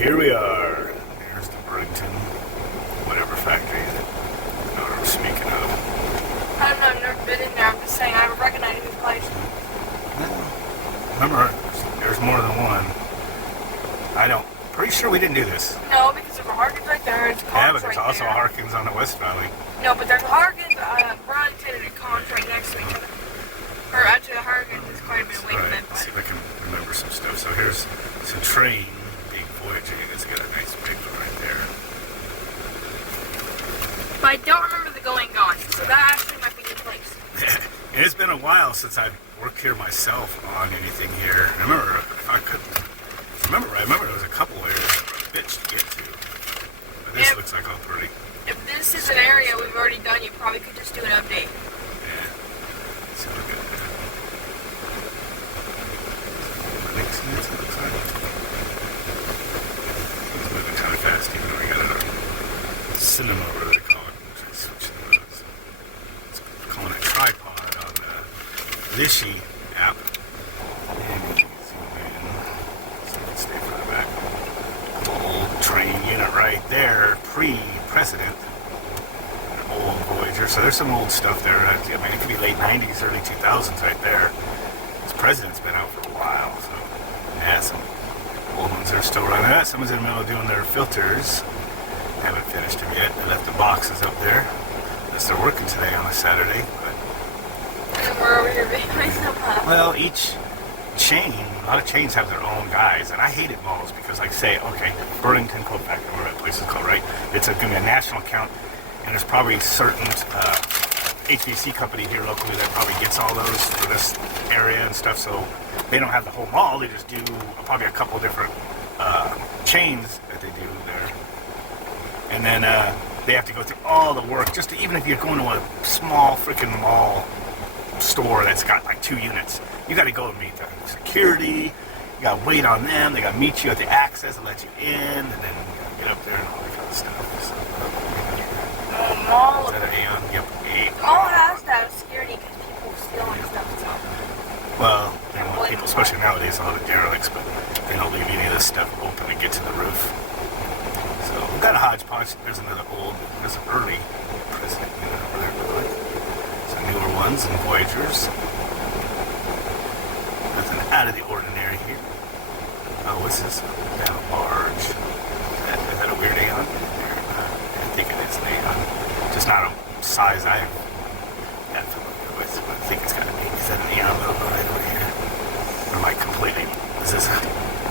here we are. There's the Burlington, whatever factory. I know what I'm speaking of. I don't know, I've never been in there. I'm just saying I recognize this place. Remember, there's more than one. Pretty sure we didn't do this. No, because there's a Harkins right there. It's Yeah, but there's right also there. a Harkins on the West Valley. No, but there's a Harkins, Burlington, and a Cons right next to each other. Or actually, a Harkins is quite a bit away from it. Let's see if I can remember some stuff. So here's some train being voyaging. It's got a nice big one right there. But I don't remember the going gone, so that actually might be a good place. And it's been a while since I've worked here myself on anything here. I remember there was a couple areas that were a bitch to get to. But this looks like all pretty. If this is an area we've already done, you probably could just do an update. Yeah. Let's see, look at that. Makes sense, it looks like. It's moving kind of fast, even though we got it on cinema, whatever they call it. Switch the modes. It's calling it tripod on the Lishy app. And zoom in. So we can stay for the back. Old train unit right there, pre-President. Old Voyager. So there's some old stuff there. I mean, it could be late 90s, early 2000s right there. This President's been out for a while, so yeah, some old ones are still running. Someone's in the middle of doing their filters. Haven't finished them yet. They left the boxes up there. Unless they're working today on a Saturday, but And we're over here behind somehow. well, each chain, a lot of chains have their own guys, and I hated malls because, like, say, okay, Burlington Coat Factory, whatever that place is called, right? It's going to be a national account, and there's probably certain HVAC company here locally that probably gets all those for this area and stuff, so they don't have the whole mall. They just do probably a couple different chains that they do there, and then they have to go through all the work just to, even if you're going to a small freaking mall store that's got like 2 units, you got to go and meet the security, you got to wait on them, they got to meet you at the access and let you in, and then you got to get up there and all that kind of stuff. So, Mall. is that an Aeon? Yep, Aeon. Mall has to have security because people stealing stuff. So. Well, they want people, especially nowadays, a lot of derelicts, but they don't leave any of this stuff open to get to the roof. So we've got a hodgepodge. There's an early President unit over there, by the way. Some newer ones and Voyagers. Nothing out of the ordinary here. Oh, what's this? Now large. Is that a weird Aeon? I think it is an Aeon. Just not a size I have that familiar with. But I think it's got to be. Is that an Aeon logo right over here? Or am I completely? Is this a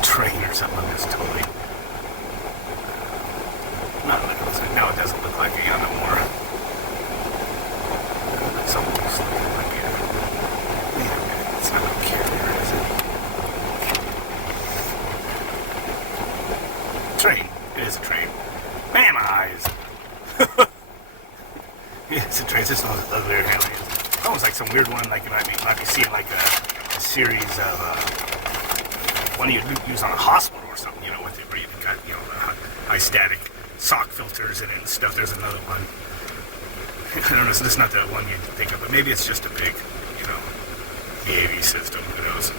train or something? I'm just totally. No, it doesn't look like Aeon no more. It's almost looking like a. Wait a minute, it's not a carrier, is it? Train. It is a train. Man, my eyes. Yeah, it's a train. It's just one of those ugly aliens. It's almost like some weird one, like you might be seeing like a series of one you use on a hospital or something, you know, with it, where you've got, you know, high static sock filters in it and stuff. There's another one. I don't know, so this is not the one you'd think of, but maybe it's just a big, you know, VAV system. Who knows?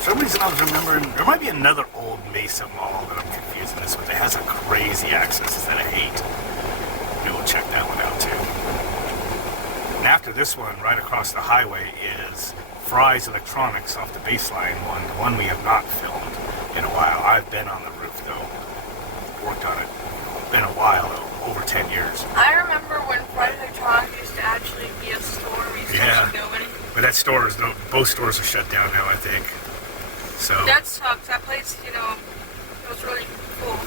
For some reason I was remembering, there might be another old Mesa mall that I'm confusing this with. It has a crazy access that I hate. Maybe we'll check that one out too. And after this one, right across the highway, is Fry's Electronics off the baseline one. The one we have not filmed in a while. I've been on the roof though. Worked on it. Been a while though, over 10 years. I remember when Fry's Electronics used to actually be a store. We used to actually go in. But that store is, both stores are shut down now, I think. So that sucks. That place, you know, it was really cool.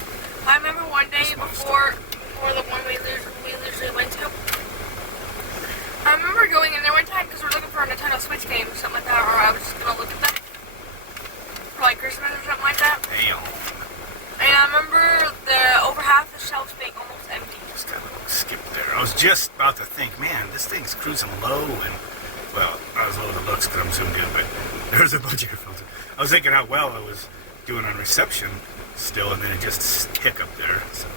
I remember one day before the one we usually went to. I remember going in there one time because we're looking for a Nintendo Switch game or something like that, or I was just gonna look at them for like Christmas or something like that. Damn. And I remember over half the shelves being almost empty. Just got a little skip there. I was just about to think, man, this thing's cruising low, and well, I was low to looks because I'm zoomed in, but there's a bunch of air filters. I was thinking how well I was doing on reception still, and then it just hiccuped there. So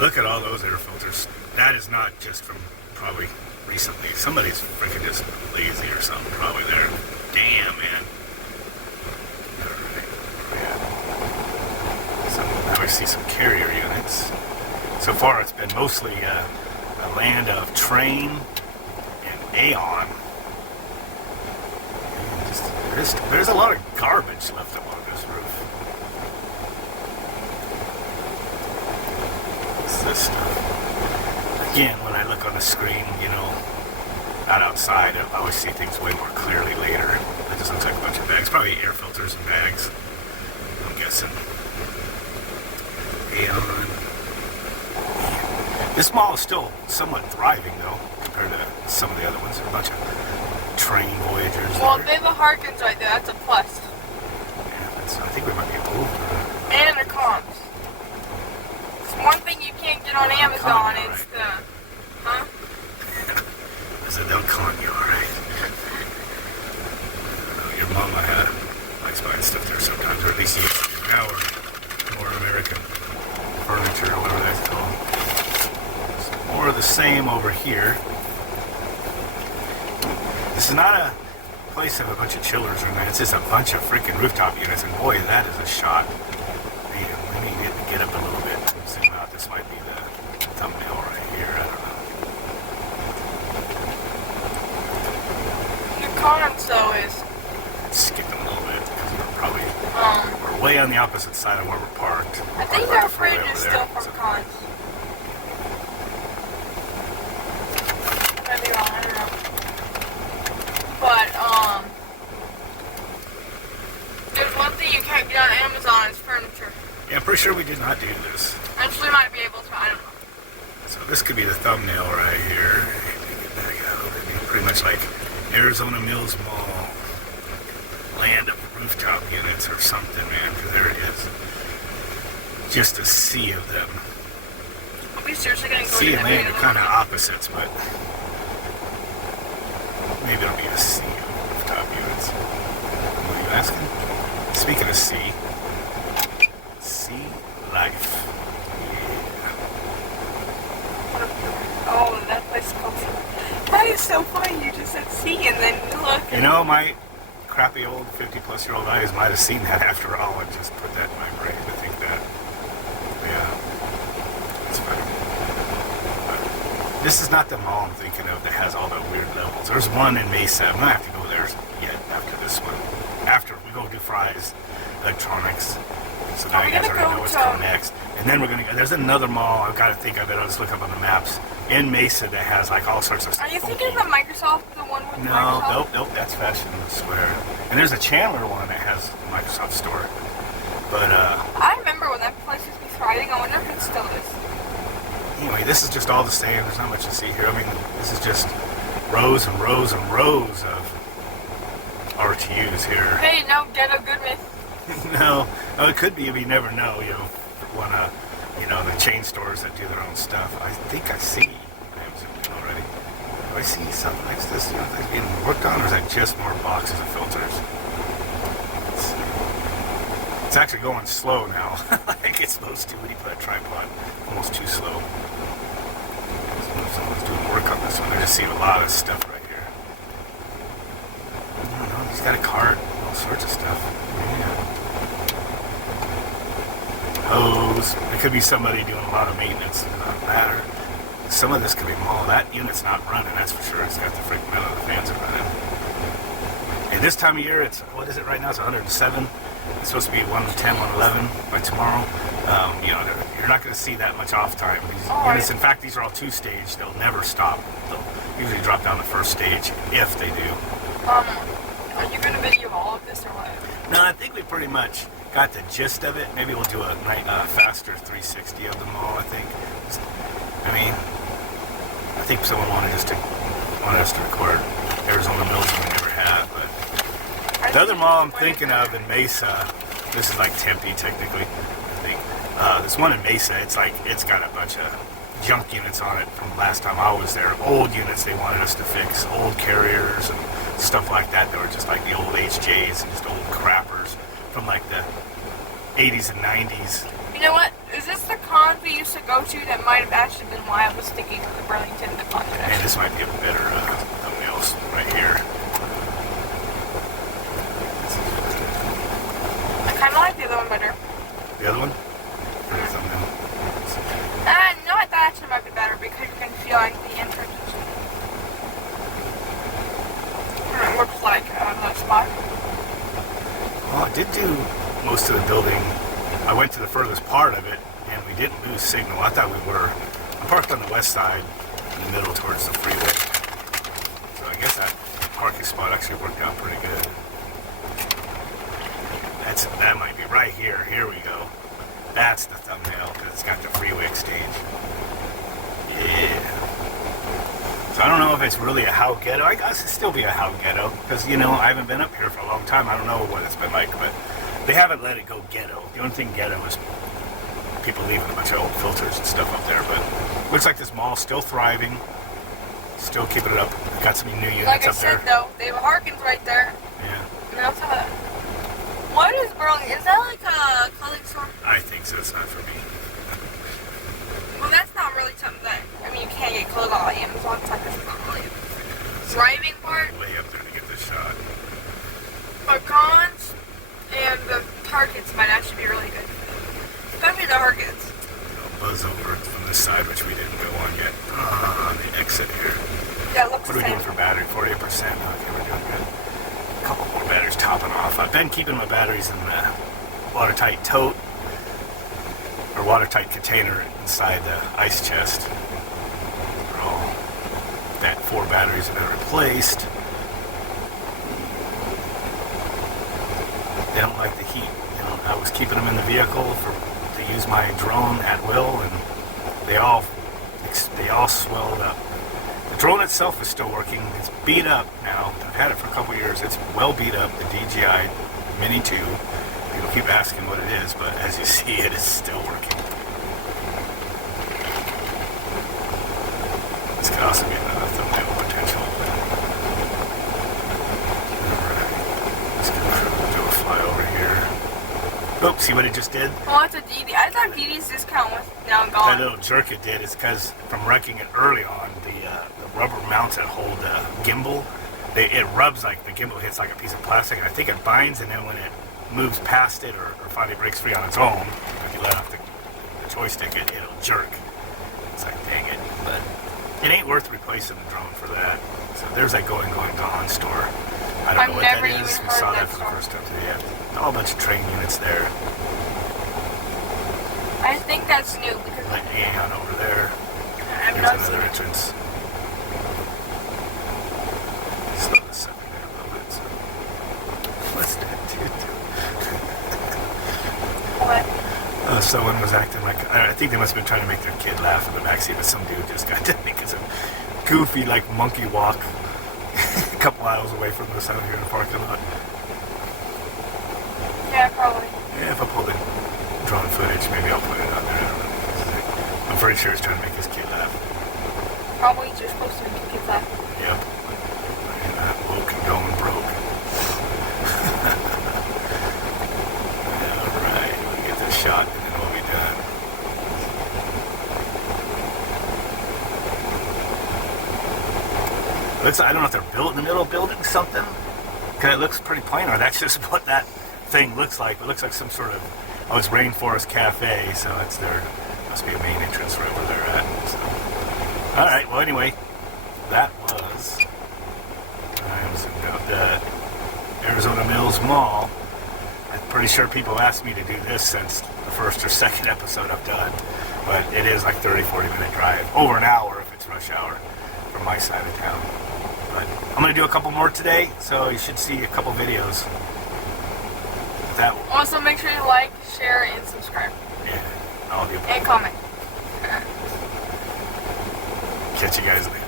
look at all those air filters. That is not just from probably recently. Somebody's freaking just lazy or something probably there. Damn, man. see some carrier units. So far, it's been mostly a land of Train and Aeon. There's a lot of garbage left along this roof. What's this stuff? Again, when I look on the screen, you know, not outside, I always see things way more clearly later. It just looks like a bunch of bags. Probably air filters and bags, I'm guessing. Aeon. This mall is still somewhat thriving, though, compared to some of the other ones. There are a bunch of train Voyagers Well, there. they have a Harkins right there. That's a plus. Yeah, I think we might be over. And the comps. It's one thing you can't get on Amazon. It's the... Huh? I said, they'll con you, alright. Your mama likes buying stuff there sometimes, or at least you now or more American furniture or whatever that's called. So more of the same over here. This is not a place of a bunch of chillers or anything. It's just a bunch of freaking rooftop units, and boy, that is a shot. Man, let me get up a little bit. Zoom out. This might be the thumbnail right here. I don't know. The cons, though, is... Skipping a little bit because we're way on the opposite side of where we're parked. I think our fridge is still from cons. Might be wrong, I don't know. But, there's one thing you can't get on Amazon is furniture. Yeah, I'm pretty sure we did not do this. Actually, might be able to, I don't know. So this could be the thumbnail right here. Get back out. It'd be pretty much like Arizona Mills Mall. Land of rooftop units or something, man, because there it is. Just a sea of them. Are we seriously going to go Sea to and land are kind of opposites, but maybe it'll be a sea of rooftop units. What are you asking? Speaking of sea, sea life. Yeah. Oh, that place is called... That is so funny, you just said sea and then you look. You know, my crappy old 50-plus-year-old eyes might have seen that after all and just put that in my brain to think that. Yeah, it's funny. But this is not the mall I'm thinking of that has all the weird levels. There's one in Mesa. I'm going to have to go there yet after this one. After we go do Fry's Electronics. So now you guys already know what's coming next. And then we're going to go. There's another mall I've got to think of it. I'll just look up on the maps. In Mesa that has like all sorts of stuff. Are you thinking of the Microsoft, the one with No, Microsoft? nope, that's Fashion Square. And there's a Chandler one that has a Microsoft store. But, I remember when that place used to be thriving. I wonder if it still is. anyway, this is just all the same. There's not much to see here. I mean, this is just rows and rows and rows of RTUs here. Hey, no ghetto goodness. No, it could be, but you never know, you know, one of, you know, the chain stores that do their own stuff. I think I see, I have zoomed in already. Do I see something next to this, you know, that's being worked on, or is that just more boxes of filters? It's actually going slow now, like it's supposed to when you put a tripod. Almost too slow. Someone's doing work on this one. I just see a lot of stuff right here. I don't know, he's got a cart, all sorts of stuff. Yeah. Hose. It could be somebody doing a lot of maintenance. It doesn't matter. Some of this could be mall. That unit's not running, that's for sure. It's got the freaking metal. The fans are running. And this time of year, it's, what is it right now? It's 107. It's supposed to be 110, 111 by tomorrow. You know, you're not going to see that much off time. These units, in fact, these are all two-stage. They'll never stop. They'll usually drop down the first stage if they do. Are you going to video all of this or what? No, I think we pretty much got the gist of it. Maybe we'll do a faster 360 of the mall, I think. I mean, I think someone wanted us to record Arizona Mills we never had, but the other mall I'm thinking of in Mesa, this is like Tempe technically, I think. This one in Mesa, it's got a bunch of junk units on it from last time I was there. Old units they wanted us to fix, old carriers and stuff like that. They were just like the old HJs and just old crappers from like the 80s and 90s. You know what? Is this the con we used to go to that might have actually been why I was thinking of the Burlington, the con today? And this might be a better thumbnail right here. I kind of like the other one better. The other one? like the entrance. And it looks like another spot. Well, I did do most of the building. I went to the furthest part of it, and we didn't lose signal. I thought we were. I'm parked on the west side, in the middle towards the freeway. So I guess that parking spot actually worked out pretty good. That might be right here. Here we go. That's the thumbnail, because it's got the freeway exchange. Yeah. So I don't know if it's really a how ghetto. I guess it'd still be a how ghetto, because, you know, I haven't been up here for a long time. I don't know what it's been like, but they haven't let it go ghetto. The only thing ghetto is people leaving a bunch of old filters and stuff up there, but looks like this mall's still thriving, still keeping it up. Got some new units like I up said, there. though, they have a Harkins right there. Yeah. And that's what is Burlington? Is that like a clothing store? I think so. It's not for me. Well, that's not really something that, I mean, you can't get clothes on Amazon, so that's not really a driving part. Way up there to get this shot. But cons and the Targets might actually be really good. Especially the Harkins. I'll buzz over from this side, which we didn't go on yet. On the exit here. Yeah, it looks What are we the same. doing for battery? 48%? Okay, we're doing good. A couple more batteries topping off. I've been keeping my batteries in the watertight tote or watertight container inside the ice chest. They're all that 4 batteries that I replaced. They don't like the heat. You know, I was keeping them in the vehicle to use my drone at will, and they all swelled up. The drone itself is still working. It's beat up now. I've had it for a couple years. It's well beat up. The DJI Mini 2. People keep asking what it is, but as you see, it is still working. This could also be another thumbnail potential. Alright. Let's do a flyover here. Oh, see what it just did? Oh, it's a DD. I thought DD's discount was now That gone. little jerk it did is because from wrecking it early on, the rubber mounts that hold the gimbal, it rubs like the gimbal hits like a piece of plastic, and I think it binds, and then when it moves past it or finally breaks free on its own, if you let off the joystick, it'll jerk. It's like, dang it. But it ain't worth replacing the drone for that. So there's that going gone store. I don't I've know what that never is. even We saw heard that that for the store. first time today. Yeah. All a bunch of train units there. I think that's new because Like Aeon over there. I've There's not seen another it. entrance. Slow this up there a little bit. So. What's that dude doing? What? Someone was acting like, I think they must have been trying to make their kid laugh in the backseat, but some dude just got done making some goofy, like, monkey walk a couple aisles away from us out here in the parking lot. Yeah, probably. Yeah, if I pull the drone footage, maybe I'll put it on there. I don't know. I'm pretty sure he's trying to make his kid laugh. Probably just supposed to make kids laugh. Yep. And that woke and going broke. Alright, we'll get this shot and then we'll be done. I don't know if they're built in the middle building something, because it looks pretty plain, or that's just what that thing looks like. It looks like some sort of, oh, it's Rainforest Cafe, so it's their, must be a main entrance right where they're at. So. Alright, well anyway, that was, I was about the Arizona Mills Mall. I'm pretty sure people asked me to do this since the first or second episode I've done, but it is like 30-40 minute drive, over an hour if it's rush hour from my side of town. But I'm going to do a couple more today, so you should see a couple videos. That Also, make sure you like, share, and subscribe. yeah, I'll do. And comment. Catch you guys later.